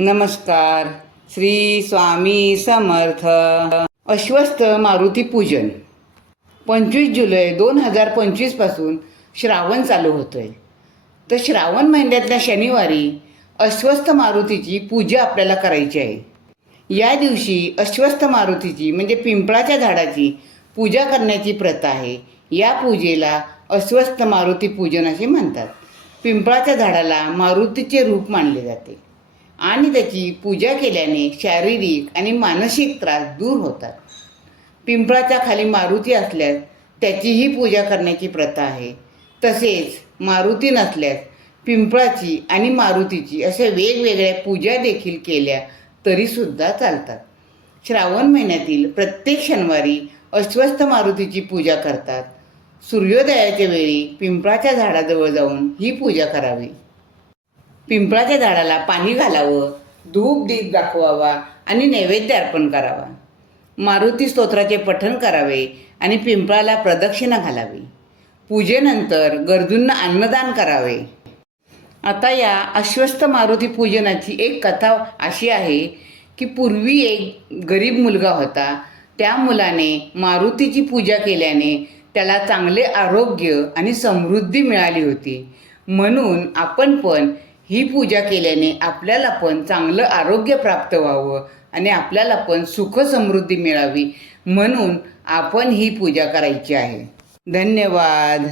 नमस्कार. श्री स्वामी समर्थ. अश्वस्थ मारुती पूजन. पंचवीस जुलै दोन हजार पंचवीसपासून श्रावण चालू होतं आहे तर श्रावण महिन्यातल्या शनिवारी अश्वस्थ मारुतीची पूजा आपल्याला करायची आहे. या दिवशी अश्वस्थ मारुतीची म्हणजे पिंपळाच्या झाडाची पूजा करण्याची प्रथा आहे. या पूजेला अश्वस्थ मारुती पूजन असे म्हणतात. पिंपळाच्या झाडाला मारुतीचे रूप मानले जाते. आणि त्याची पूजा केल्याने शारीरिक आणि मानसिक त्रास दूर होतात. पिंपळाच्या खाली मारुती असल्यास त्याचीही पूजा करण्याची प्रथा आहे. तसेच मारुती नसल्यास पिंपळाची आणि मारुतीची अशा वेगवेगळ्या पूजा देखील केल्या तरीसुद्धा चालतात. श्रावण महिन्यातील प्रत्येक शनिवारी अस्वस्थ मारुतीची पूजा करतात. सूर्योदयाच्या वेळी पिंपळाच्या झाडाजवळ जाऊन ही पूजा करावी. पिंपळाच्या झाडाला पाणी घालावं धूप दीप दाखवावा आणि नैवेद्य अर्पण करावा. मारुती स्तोत्राचे पठण करावे आणि पिंपळाला प्रदक्षिणा घालावी. पूजेनंतर गरजूंना अन्नदान करावे. आता या अश्वस्थ मारुती पूजनाची एक कथा अशी आहे की पूर्वी एक गरीब मुलगा होता. त्या मुलाने मारुतीची पूजा केल्याने त्याला चांगले आरोग्य आणि समृद्धी मिळाली होती. म्हणून आपण पण ही पूजा केल्याने आपल्याला पण चांगलं आरोग्य प्राप्त व्हावं आणि आपल्याला पण सुख समृद्धी मिळावी म्हणून आपण ही पूजा करायची आहे. धन्यवाद.